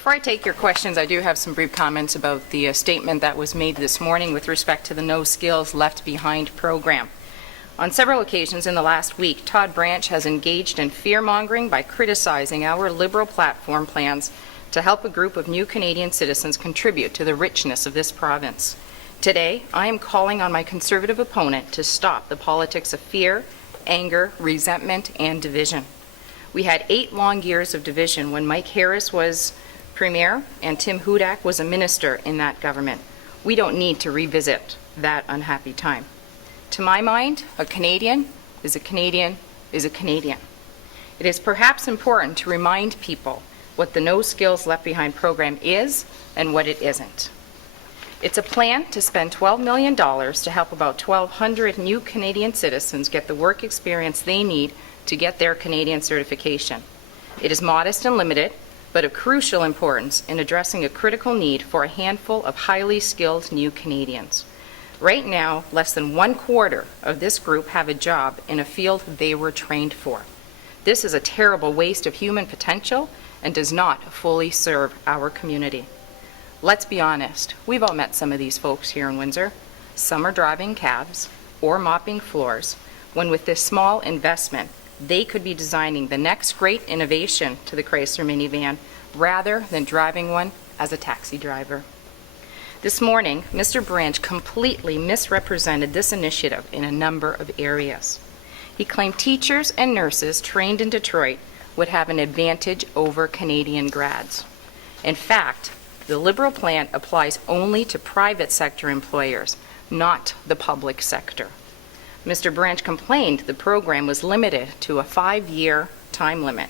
Before I take your questions, I do have some brief comments about the statement that was made this morning with respect to the No Skills Left Behind program. On several occasions in the last week, Todd Branch has engaged in fear-mongering by criticizing our Liberal platform plans to help a group of new Canadian citizens contribute to the richness of this province. Today, I am calling on my Conservative opponent to stop the politics of fear, anger, resentment, and division. We had 8 long years of division when Mike Harris was Premier and Tim Hudak was a minister in that government. We don't need to revisit that unhappy time. To my mind, a Canadian is a Canadian is a Canadian. It is perhaps important to remind people what the No Skills Left Behind program is and what it isn't. It's a plan to spend $12 million to help about 1,200 new Canadian citizens get the work experience they need to get their Canadian certification. It is modest and limited, but of crucial importance in addressing a critical need for a handful of highly skilled new Canadians. Right now, less than 1/4 of this group have a job in a field they were trained for. This is a terrible waste of human potential and does not fully serve our community. Let's be honest, we've all met some of these folks here in Windsor. Some are driving cabs or mopping floors, when with this small investment, they could be designing the next great innovation to the Chrysler minivan rather than driving one as a taxi driver. This morning, Mr. Branch completely misrepresented this initiative in a number of areas. He claimed teachers and nurses trained in Detroit would have an advantage over Canadian grads. In fact, the Liberal plan applies only to private sector employers, not the public sector. Mr. Branch complained the program was limited to a 5-year time limit.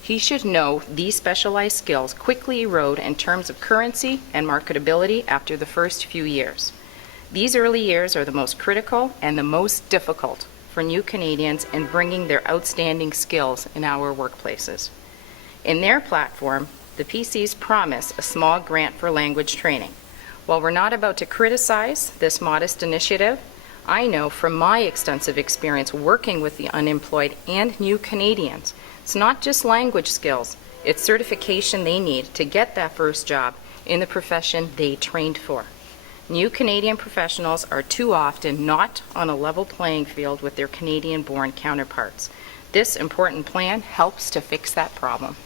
He should know these specialized skills quickly erode in terms of currency and marketability after the first few years. These early years are the most critical and the most difficult for new Canadians in bringing their outstanding skills in our workplaces. In their platform, the PCs promise a small grant for language training. While we're not about to criticize this modest initiative, I know from my extensive experience working with the unemployed and new Canadians, it's not just language skills, it's certification they need to get that first job in the profession they trained for. New Canadian professionals are too often not on a level playing field with their Canadian-born counterparts. This important plan helps to fix that problem.